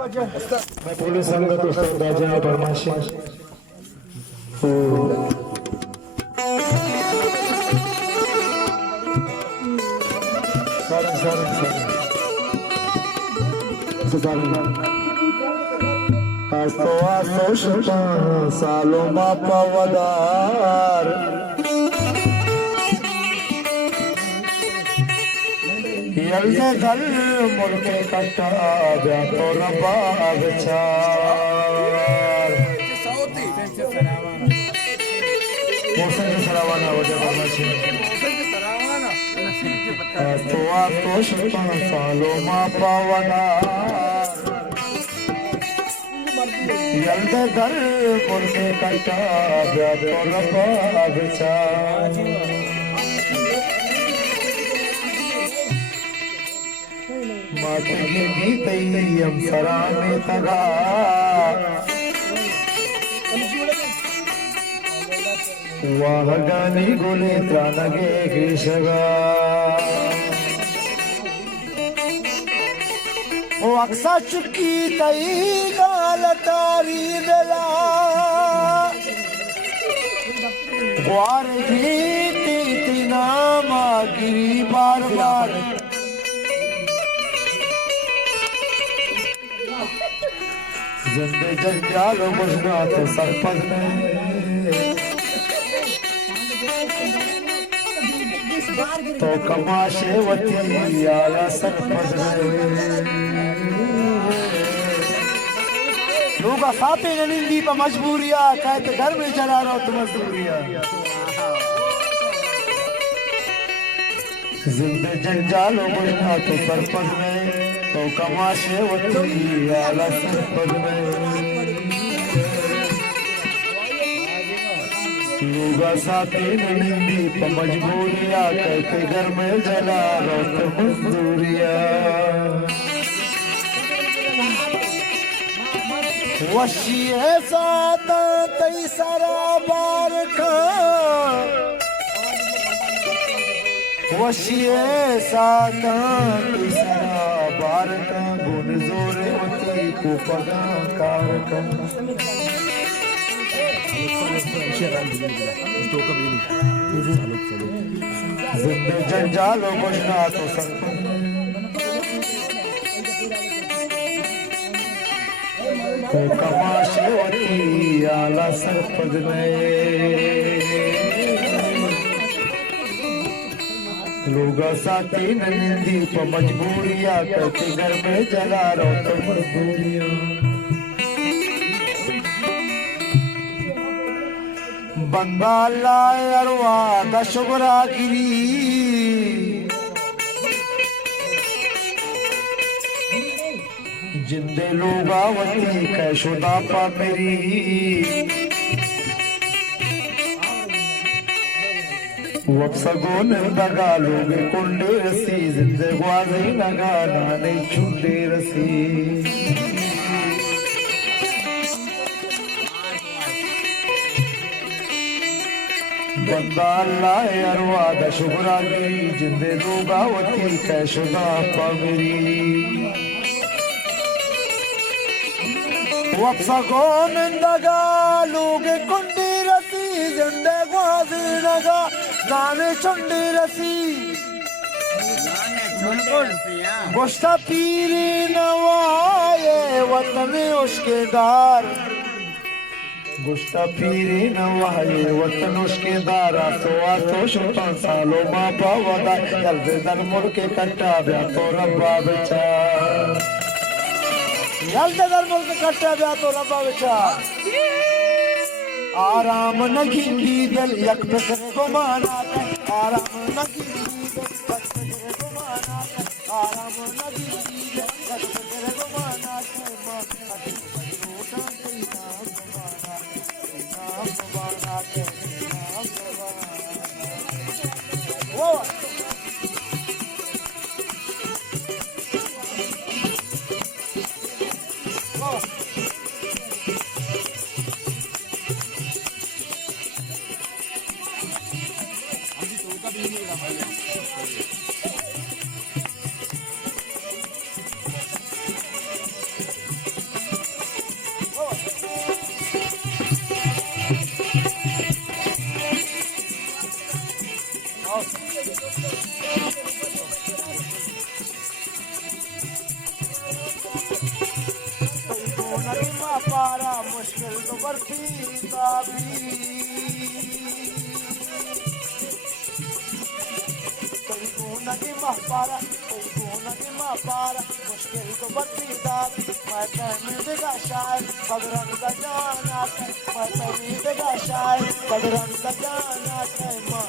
मैं पुलिस संगत उस्ताद राजा परमाशी सालों मा पवदार यल्दे गल मुल्के कट्टा जातो रब्बा विचार मौसम के सरावाना वजह परमाशी तो सालों मा पवदार यल्दे गल मुल्के कट्टा जातो रब्बा विचार माते गीतय्यम सरामे तगा वाहगानी गोले त्रानगे कृषगा ओ अक्सा चुकी तई गाल तारी बेला वार गीती तिना मागिरी बार बार जिंदे जंजाल बुझना तो सरपंच में तो कमाशे वती आला सरपंच में लोग साथे निंदी पर मजबूरिया कहते घर में चला रहा तो मजदूरिया जिंदे जंजाल बुझना तो सरपंच में तो कमाशे वती आला सरपंच में लोगा साथी निंदी पर मजबूरिया कहते घर में जला रो तो मजदूरिया वशिए साता तई सारा बार का वशिए साता तई सारा बार का गुण जोरे मती को पगा कार का जिंदे जंजालो बुझना तो सरपंच तो कमाशे वती आला सरपंच में लोगा साथी निंदी पर मजबूरिया कहते घर में जला रहो तो मजबूरिया बंगाला अरवा दशुगरा गिरी जिंदे लोगा वती कैशुदा पा मेरी वक्सगोन दगा लोग कुंडे रसी जिंदे ग्वाजी लगा नाने छुंडे रसी बंदा लाए अरवा दशुगरा गिरी जिंदे लोगा वती कैशुदा पा मेरी वक्सगोन दगा लोग कुंडे रसी जिंदे ग्वाजी लगा नाने चुंडी रसी गोश्ता पीरी नवाए वतन उसके दार गोश्ता पीरी नवाए वतन उसके दार तो शुल्तान सालों माँ पावदा जल्दे दर मुड़ के कट्टा ब्या तो रब्बा बचा जल्दे दर मुड़ के कट्टा ब्या तो रब्बा बचा आराम नगी दीदल यक फिक्र गुमाना आराम नगी दीदल यक फिक्र गुमाना आराम नगी दीदल यक फिक्र गुमाना मां अति रोटा तेरा गुमाना वो बरसीता भी कोई गुना की महापारा कोई गुना की महापारा मुश्किल तो बरसीता भी मैं तमीद का शायर बदरंग का जाना है मैं तमीद का शायर बदरंग का जाना है माँ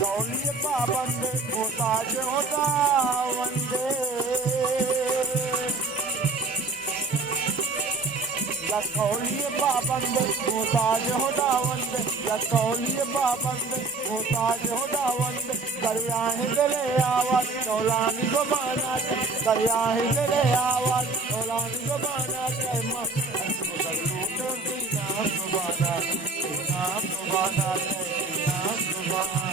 गौली पाबंद मोताज होता वंदे गौली पाबंद मोताज होता वंदे गौली पाबंद मोताज होता वंदे दरिया हिंदले आवाज नौलानी को बाना दरिया हिंदले आवाज नौलानी को बाना नाम सुबाना नाम सुबाना नाम सुबाना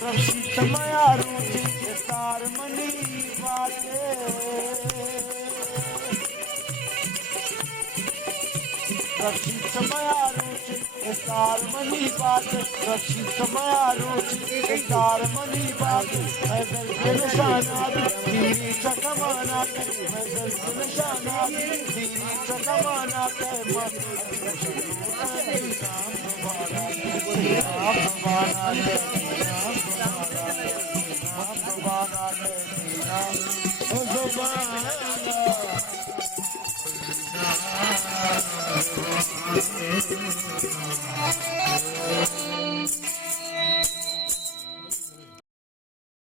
प्रसिद्धमया रुचि तार मनी बाटे प्रसिद्धमया रुचि तार मनी बाटे प्रसिद्धमया रुचि तार मनी बाटे मैं दल के निशाना दीरी चकमाना मैं दल के निशाना दीरी चकमाना के मत नाम सुबाना Subhana